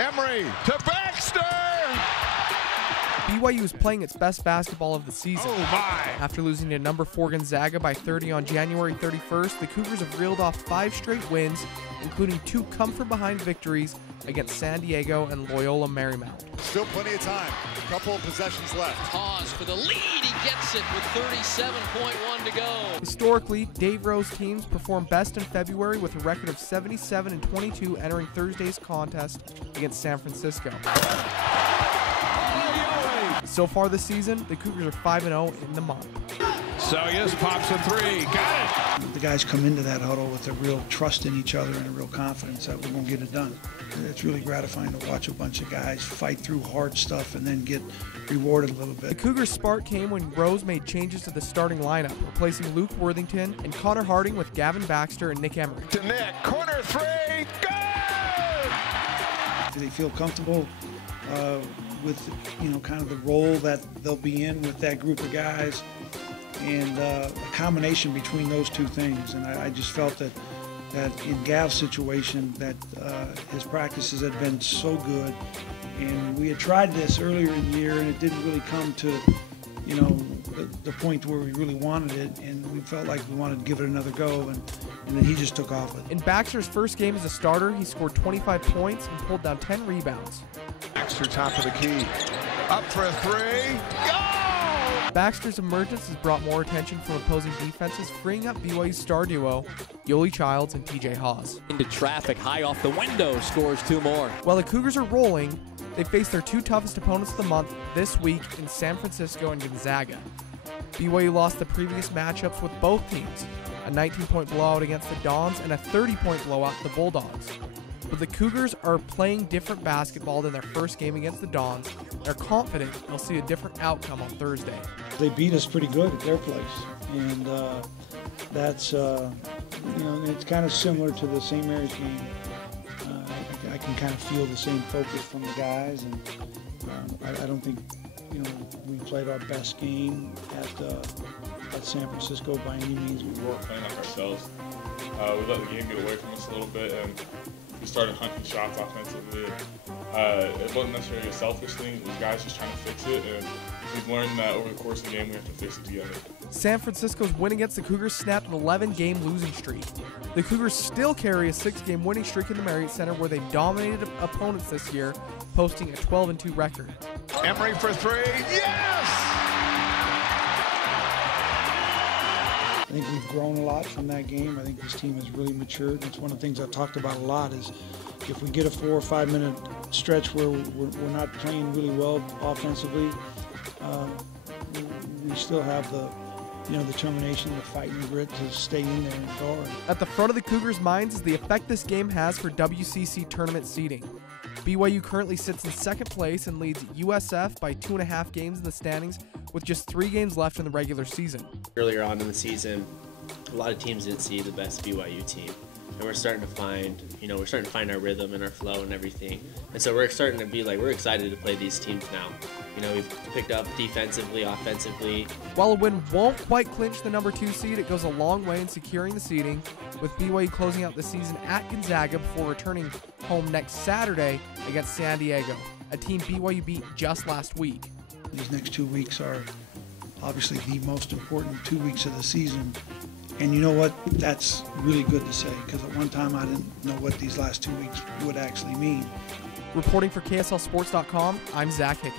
Emery to Baxter! BYU is playing its best basketball of the season. Oh my! After losing to number 4 Gonzaga by 30 on January 31st, the Cougars have reeled off 5 straight wins, including 2 come-from-behind victories against San Diego and Loyola Marymount. Still plenty of time. A couple of possessions left. Pause for the lead. He gets it with 37.1 to go. Historically, Dave Rowe's teams performed best in February with a record of 77-22 entering Thursday's contest against San Francisco. So far this season, the Cougars are 5-0 in the month. Sellius pops a 3. Got it! The guys come into that huddle with a real trust in each other and a real confidence that we're going to get it done. It's really gratifying to watch a bunch of guys fight through hard stuff and then get rewarded a little bit. The Cougars' spark came when Rose made changes to the starting lineup, replacing Luke Worthington and Connor Harding with Gavin Baxter and Nick Emery. To Nick, corner 3, good! Do they feel comfortable with, kind of the role that they'll be in with that group of guys? And a combination between those two things. And I just felt that in Gav's situation that his practices had been so good. And we had tried this earlier in the year and it didn't really come to, the point where we really wanted it. And we felt like we wanted to give it another go. And then he just took off with it. In Baxter's first game as a starter, he scored 25 points and pulled down 10 rebounds. Baxter top of the key. Up for a 3. Go! Baxter's emergence has brought more attention from opposing defenses, freeing up BYU's star duo, Yoli Childs and TJ Haws. Into traffic, high off the window, scores 2 more. While the Cougars are rolling, they face their 2 toughest opponents of the month this week in San Francisco and Gonzaga. BYU lost the previous matchups with both teams, a 19-point blowout against the Dons and a 30-point blowout to the Bulldogs. But the Cougars are playing different basketball than their first game against the Dons. They're confident they'll see a different outcome on Thursday. They beat us pretty good at their place, and that's it's kind of similar to the St. Mary's game. I can kind of feel the same focus from the guys, and I don't think we played our best game at San Francisco by any means. We weren't playing like ourselves. We let the game get away from us a little bit, and we started hunting shots offensively. It wasn't necessarily a selfish thing. It was guys just trying to fix it, and we've learned that over the course of the game we have to fix it together. San Francisco's win against the Cougars snapped an 11-game losing streak. The Cougars still carry a 6-game winning streak in the Marriott Center, where they dominated opponents this year, posting a 12-2 record. Emery for 3. Yes! I think we've grown a lot from that game. I think this team has really matured. It's one of the things I've talked about a lot is if we get a 4 or 5 minute stretch where we're not playing really well offensively, we still have the determination, the fight and grit to stay in there and guard. At the front of the Cougars' minds is the effect this game has for WCC tournament seeding. BYU currently sits in 2nd place and leads USF by 2.5 games in the standings with just 3 games left in the regular season. Earlier on in the season, a lot of teams didn't see the best BYU team. And we're starting to find, our rhythm and our flow and everything. And so we're starting to be we're excited to play these teams now. We've picked up defensively, offensively. While a win won't quite clinch the number 2 seed, it goes a long way in securing the seeding, with BYU closing out the season at Gonzaga before returning home next Saturday against San Diego, a team BYU beat just last week. These next 2 weeks are obviously the most important 2 weeks of the season. And you know what? That's really good to say, because at one time I didn't know what these last 2 weeks would actually mean. Reporting for KSLSports.com, I'm Zach Hicken.